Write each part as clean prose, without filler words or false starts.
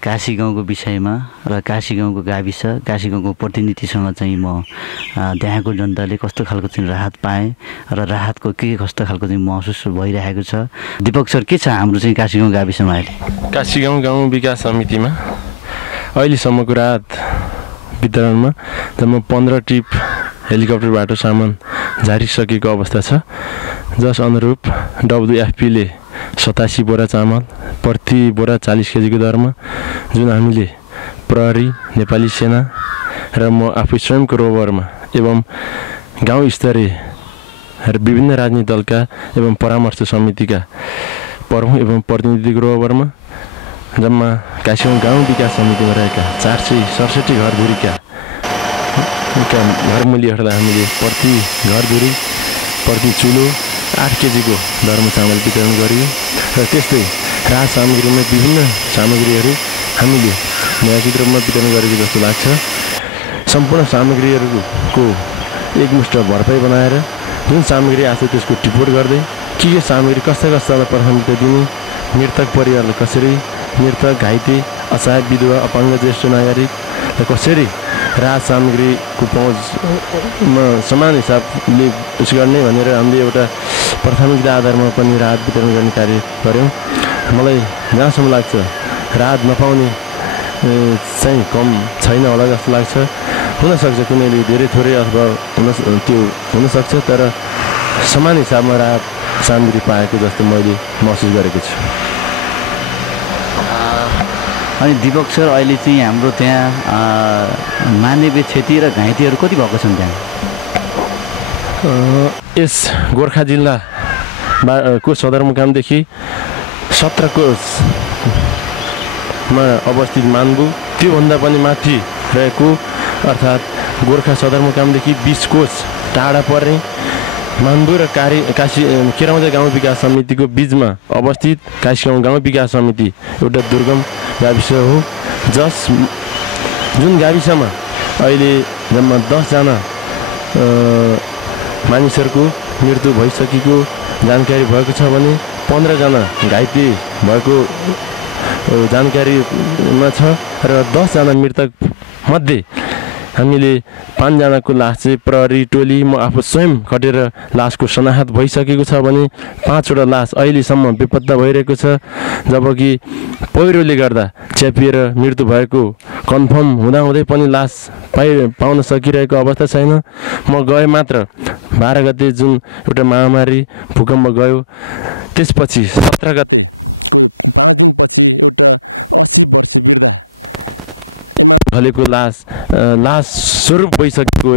काशी गाउँको विषयमा र काशी गाउँको गाविस काशी गाउँको प्रतिनिधिसँग चाहिँ म त्यहाँको जनताले कस्तो खालको चाहिँ राहत पाएँ र राहतको के कस्तो खालको चाहिँ महसुस भइरहेको छ। दीपक सर के छ हाम्रो चाहिँ काशी गाउँ गाविसमा अहिले? काशी गाउँ विकास समितिमा अहिलेसम्मको राहत वितरणमा जम्मा 15 टिप हेलिकप्टरबाट सामान झारिसकेको अवस्था छ। जस अनुरूप WFP ले 87 बोरा चामल प्रति बोरा 40 केजीको दरमा जुन हामीले प्रहरी, नेपाली सेना र म आफै स्वयंको रोबरमा एवं गाउँ स्तरीय र विभिन्न राजनीतिक दलका एवं परामर्श समितिका प्रमुख एवं प्रतिनिधिको रोबरमा जम्मा काशीगाउँ गाउँ विकास समितिमा रहेका 467 घरधुरीका घरमूलीहरूलाई हामीले प्रति घरधुरी प्रति चुलो 8 केजीको दरमा चामल वितरण गरियो र त्यस्तै राहत सामग्रीमा विभिन्न सामग्रीहरू हामीले न्यायिक रूपमा वितरण गरेको जस्तो लाग्छ। सम्पूर्ण सामग्रीहरूको एकमुष्ट भरपाई बनाएर जुन सामग्री आछ त्यसको टिपोट गर्दै के सामग्री कस्ता प्राथमिकता दिने, मृतक परिवारलाई कसरी, मृतक घाइते असहाय विधवा अपाङ्ग ज्येष्ठ नागरिकलाई कसरी राहत सामग्रीको पहुँचमा समान हिसाबले उस गर्ने भनेर हामीले एउटा प्राथमिकता आधारमा पनि राहत वितरण गर्ने कार्य गऱ्यौँ। मलाई जहाँसम्म लाग्छ राहत नपाउने चाहिँ कम छैन होला जस्तो लाग्छ। हुनसक्छ कुनैले धेरै थोरै अथवा त्यो हुनसक्छ, तर समान हिसाबमा राहत सामग्री पाएको जस्तो मैले महसुस गरेको छु। अनि दीपक सर अहिले चाहिँ हाम्रो त्यहाँ मानवीय क्षति र घाइतेहरू कति भएको छन् त्यहाँ? यस गोर्खा जिल्लाको सदरमुकामदेखि 17 कोसमा अवस्थित मानबु, त्योभन्दा पनि माथि रहेको अर्थात् गोर्खा सदरमुकामदेखि 20 कोस टाढा पर्ने मानबु र केराउँजा गाउँ विकास समितिको बीचमा अवस्थित काशीगाउँ गाउँ विकास समिति एउटा दुर्गम गाविस हो। जुन गाविसमा अहिले जम्मा 10 जना मानिसहरूको मृत्यु भइसकेको जानकारी भएको छ भने 15 जना घाइते भएको जानकारीमा छ र 10 जना मृतक मध्ये हामीले 5 जनाको लास चाहिँ प्रहरी टोली म आफू स्वयं खटेर लासको शनाखत भइसकेको छ भने 5 वटा लास अहिलेसम्म बेपत्ता भइरहेको छ। जबकि पहिरोले गर्दा च्यापिएर मृत्यु भएको कन्फर्म हुँदाहुँदै पनि लास पाउन सकिरहेको अवस्था छैन। म गए मात्र 12 गते जुन एउटा महामारी भूकम्प गयो, त्यसपछि 17 गते ढलेको लास स्वरूप भइसकेको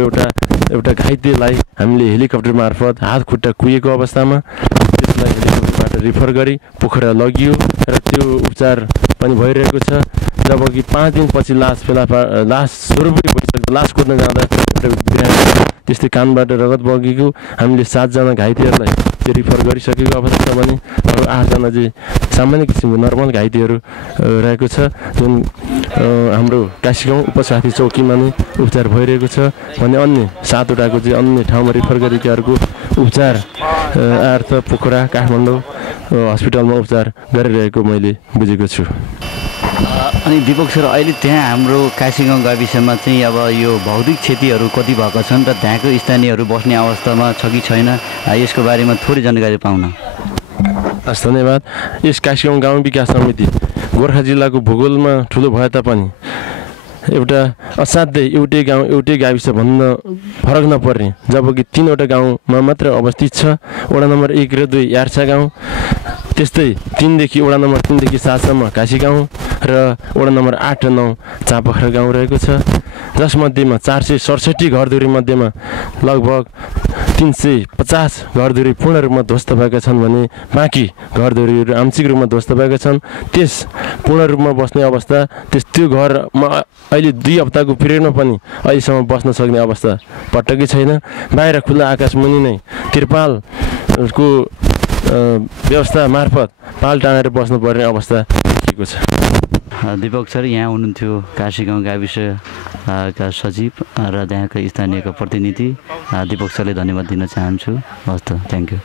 एउटा घाइतेलाई हामीले हेलिकप्टर मार्फत हात खुट्टा कुहिएको अवस्थामा त्यसलाई हेलिकप्टरबाट रिफर गरी पोखरा लगियो र त्यो उपचार पनि भइरहेको छ। जबकि 5 दिनपछि लास स्वरूपै भइसक्यो। लास खोज्न जाँदा एउटा बिरामी त्यस्तै कानबाट रगत बगेको हामीले 7 जना घाइतेहरूलाई त्यो रिफर गरिसकेको अवस्था छ भने अरू 8 जना चाहिँ सामान्य किसिमको नर्मल घाइतेहरू रहेको छ, जुन हाम्रो काशीगाउँ उपसाथी चौकीमा नै उपचार भइरहेको छ भने अन्य 7 वटाको चाहिँ अन्य ठाउँमा रिफर गरेकाहरूको उपचार अर्थ पोखरा काठमाडौँ हस्पिटलमा उपचार गरिरहेको मैले बुझेको छु। अनि दीपक सर अहिले त्यहाँ हाम्रो काशीगाउँ गाविसमा चाहिँ अब यो भौतिक क्षतिहरू कति भएको छन् र त्यहाँको स्थानीयहरू बस्ने अवस्थामा छ कि छैन, यसको बारेमा थोरै जानकारी पाउन। हस्, धन्यवाद। यस काशीगाउँ गाउँ विकास समिति गोर्खा जिल्लाको भूगोलमा ठुलो भए तापनि एउटा असाध्यै एउटै गाउँ एउटै गाविस भन्न फरक नपर्ने, जबकि 3 वटा गाउँमा मात्र अवस्थित छ। वडा नम्बर 1 र 2 यार्छा गाउँ, त्यस्तै वडा नम्बर 3 देखि 7 सम्म काशी गाउँ र वडा नम्बर 8 र 9 चाँपोखरा गाउँ रहेको छ। जसमध्येमा 467 घरधुरी मध्येमा लगभग 350 घरधुरी पूर्ण रूपमा ध्वस्त भएका छन् भने बाँकी घरधुरीहरू आंशिक रूपमा ध्वस्त भएका छन्। त्यस पूर्ण रूपमा बस्ने अवस्था त्यो घरमा अहिले 2 हप्ताको पिरियडमा पनि अहिलेसम्म बस्न सक्ने अवस्था पटक्कै छैन। बाहिर खुल्ला आकाश मुनि नै तिरपालको व्यवस्था मार्फत पाल टाँगेर बस्नुपर्ने अवस्था देखिएको छ। दीपक सर यहाँ हुनुहुन्थ्यो काशीगाउँ गाविस का सचिव र त्यहाँका स्थानीयका प्रतिनिधि। दीपक सरले धन्यवाद दिन चाहन्छु। हस् त, थ्याङ्क यू।